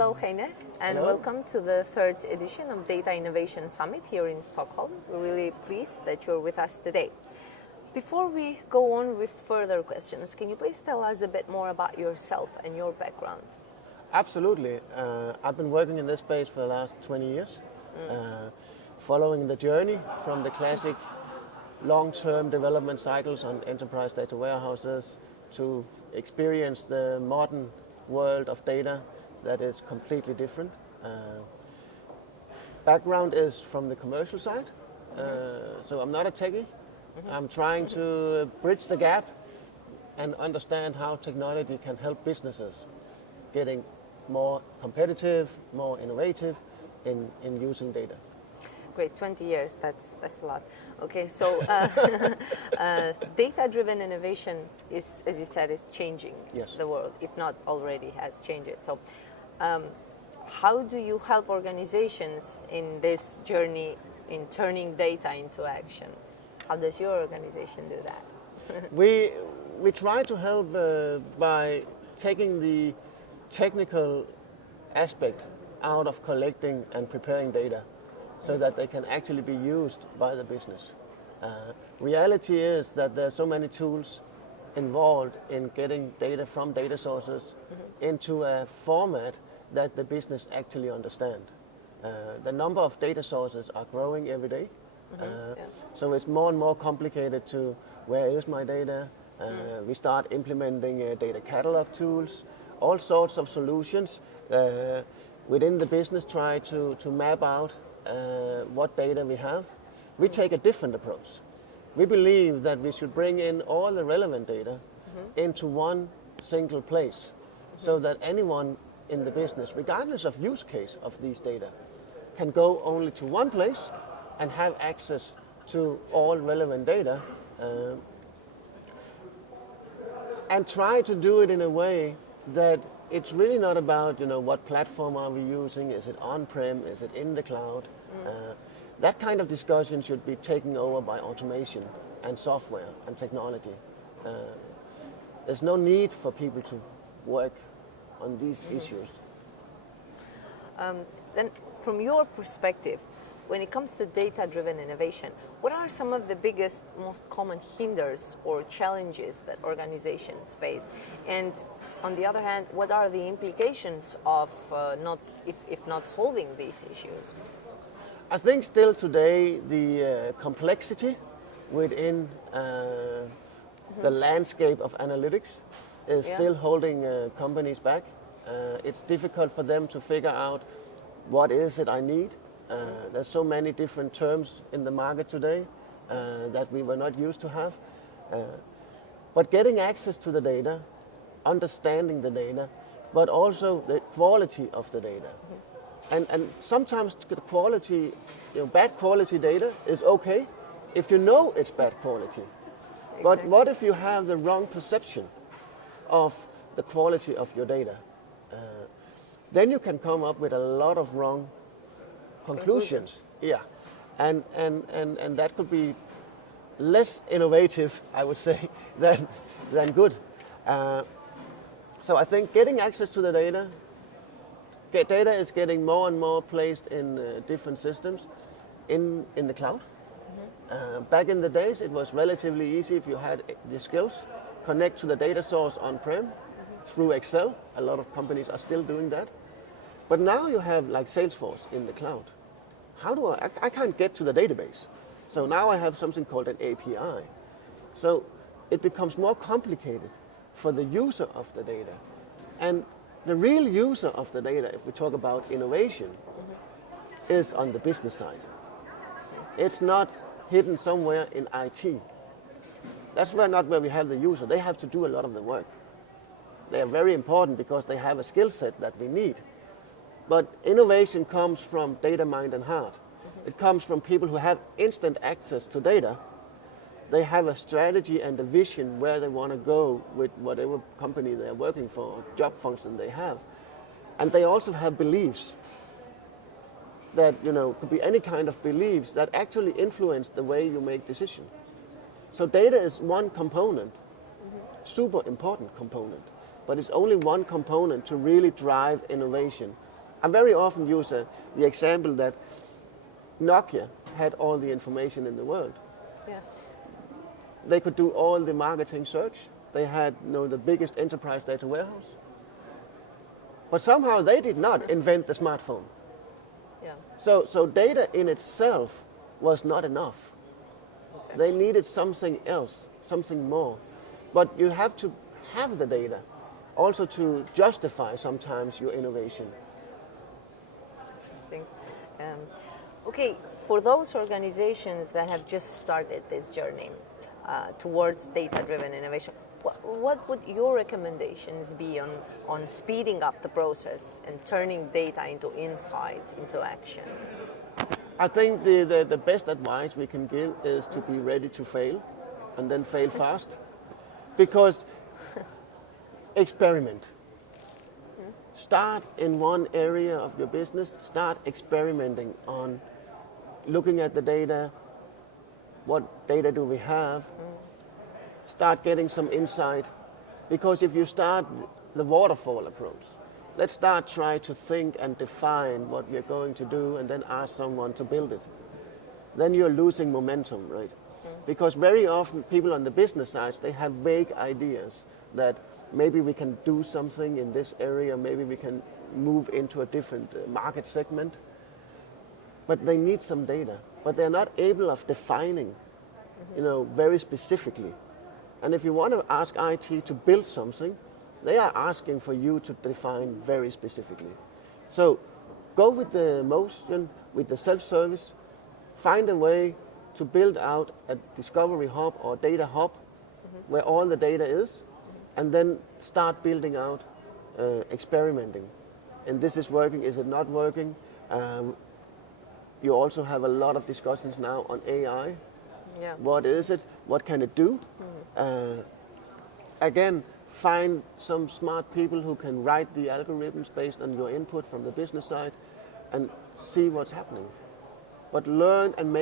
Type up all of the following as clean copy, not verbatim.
Hello, Heine, and Hello. welcome to the third edition of Data Innovation Summit here in Stockholm. We're really pleased that you're with us today. Before we go on with further questions, can you please tell us a bit more about yourself and your background? Absolutely. I've been working in this space for the last 20 years, following the journey from the classic long-term development cycles on enterprise data warehouses to experience the modern world of data that is completely different. Background is from the commercial side, so I'm not a techie. I'm trying to bridge the gap and understand how technology can help businesses getting more competitive, more innovative in using data. Great, 20 years, that's a lot. Okay, so data-driven innovation is, as you said, is changing the world, if not already has changed it. So how do you help organizations in this journey in turning data into action? How does your organization do that? We try to help by taking the technical aspect out of collecting and preparing data so that they can actually be used by the business. Reality is that there are so many tools involved in getting data from data sources into a format that the business actually understand. The number of data sources are growing every day. So it's more and more complicated to where is my data. We start implementing data catalog tools, all sorts of solutions within the business try to map out what data we have. We take a different approach. We believe that we should bring in all the relevant data into one single place so that anyone in the business, regardless of use case of these data, can go only to one place and have access to all relevant data and try to do it in a way that it's really not about, what platform are we using, is it on-prem, is it in the cloud? That kind of discussion should be taken over by automation and software and technology. There's no need for people to work on these issues. Then from your perspective, when it comes to data-driven innovation, what are some of the biggest, most common hinders or challenges that organizations face? And on the other hand, what are the implications of if not solving these issues? I think still today the complexity within the landscape of analytics is still holding companies back. It's difficult for them to figure out what is it I need. There's so many different terms in the market today that we were not used to have. But getting access to the data, understanding the data, but also the quality of the data. And sometimes the quality, bad quality data is okay if you know it's bad quality. Exactly. But what if you have the wrong perception of the quality of your data? Then you can come up with a lot of wrong conclusions. Yeah, and that could be less innovative, I would say, than good. So I think getting access to the data is getting more and more placed in different systems in the cloud. Back in the days, it was relatively easy if you had the skills, connect to the data source on-prem through Excel. A lot of companies are still doing that. But now you have like Salesforce in the cloud. How do I can't get to the database. So now I have something called an API. So it becomes more complicated for the user of the data. And the real user of the data, if we talk about innovation, is on the business side. It's not hidden somewhere in IT. That's not where we have the user. They have to do a lot of the work. They are very important because they have a skill set that we need. But innovation comes from data, mind, and heart. It comes from people who have instant access to data. They have a strategy and a vision where they want to go with whatever company they're working for, or job function they have. And they also have beliefs that, could be any kind of beliefs that actually influence the way you make decisions. So data is one component, super important component, but it's only one component to really drive innovation I very often use the example that Nokia had all the information in the world. Yeah. They could do all the marketing search. They had the biggest enterprise data warehouse. But somehow they did not invent the smartphone. Yeah. So data in itself was not enough. Exactly. They needed something else, something more. But you have to have the data also to justify sometimes your innovation. Interesting. Okay, for those organizations that have just started this journey towards data-driven innovation, what would your recommendations be on speeding up the process and turning data into insights, into action? I think the best advice we can give is to be ready to fail and then fail fast. Because experiment. Start in one area of your business, start experimenting on looking at the data, what data do we have, start getting some insight. Because if you start the waterfall approach, let's start trying to think and define what we're going to do and then ask someone to build it. Then you're losing momentum, right? Because very often people on the business side, they have vague ideas that maybe we can do something in this area, maybe we can move into a different market segment. But they need some data, but they're not able of defining, very specifically. And if you want to ask IT to build something, they are asking for you to define very specifically. So go with the motion, with the self-service, find a way to build out a discovery hub or data hub where all the data is, and then start building out, experimenting. And this is working, is it not working? You also have a lot of discussions now on AI. Yeah. What is it? What can it do? Again, find some smart people who can write the algorithms based on your input from the business side and see what's happening. But learn and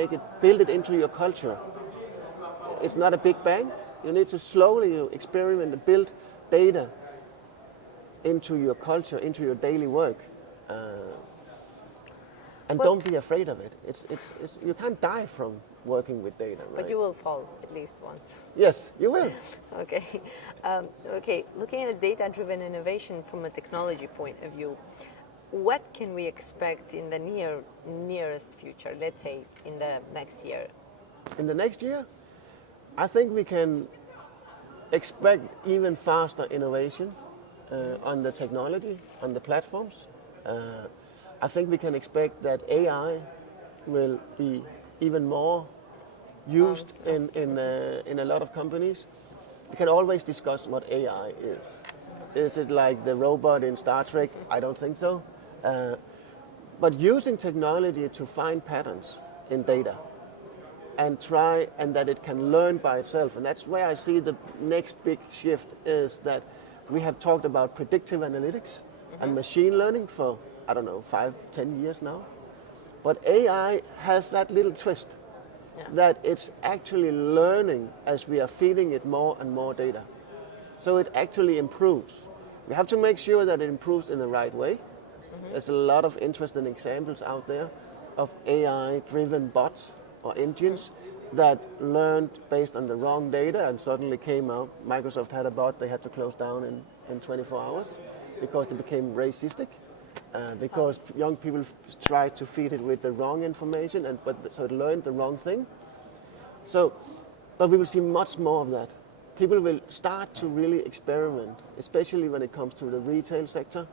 build it into your culture. It's not a big bang. You need to slowly experiment and build data into your culture, into your daily work. And don't be afraid of it. You can't die from working with data, right? But you will fall at least once. Yes, you will. Okay. Okay. Looking at data-driven innovation from a technology point of view, what can we expect in the nearest future? Let's say in the next year. In the next year, I think we can expect even faster innovation on the technology, on the platforms. I think we can expect that AI will be even more used in a lot of companies. We can always discuss what AI is. Is it like the robot in Star Trek? I don't think so. But using technology to find patterns in data and that it can learn by itself. And that's where I see the next big shift is that we have talked about predictive analytics and machine learning for, 5-10 years now. But AI has that little twist that it's actually learning as we are feeding it more and more data. So it actually improves. We have to make sure that it improves in the right way. There's a lot of interesting examples out there of AI-driven bots or engines that learned based on the wrong data and suddenly came out. Microsoft had a bot they had to close down in 24 hours because it became racistic, because young people tried to feed it with the wrong information, so it learned the wrong thing. But we will see much more of that. People will start to really experiment, especially when it comes to the retail sector.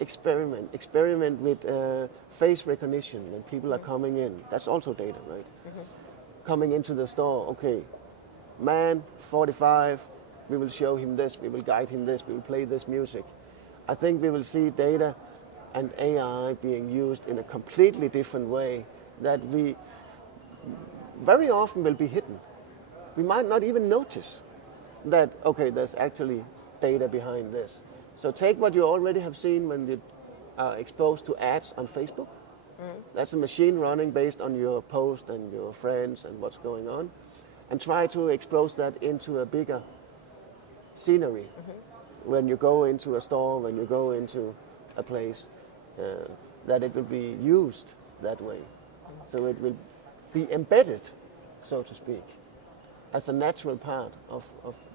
Experiment with face recognition when people are coming in. That's also data, right? Coming into the store, okay, man, 45, we will show him this, we will guide him this, we will play this music. I think we will see data and AI being used in a completely different way that we very often will be hidden. We might not even notice that, okay, there's actually data behind this. So take what you already have seen when you are exposed to ads on Facebook. That's a machine running based on your post and your friends and what's going on. And try to expose that into a bigger scenery when you go into a store, when you go into a place. that it will be used that way. So it will be embedded, so to speak, as a natural part of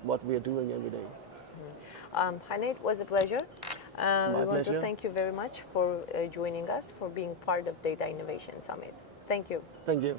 what we are doing every day. Heine, it was a pleasure. We want pleasure. to thank you very much for joining us, for being part of Data Innovation Summit. Thank you. Thank you.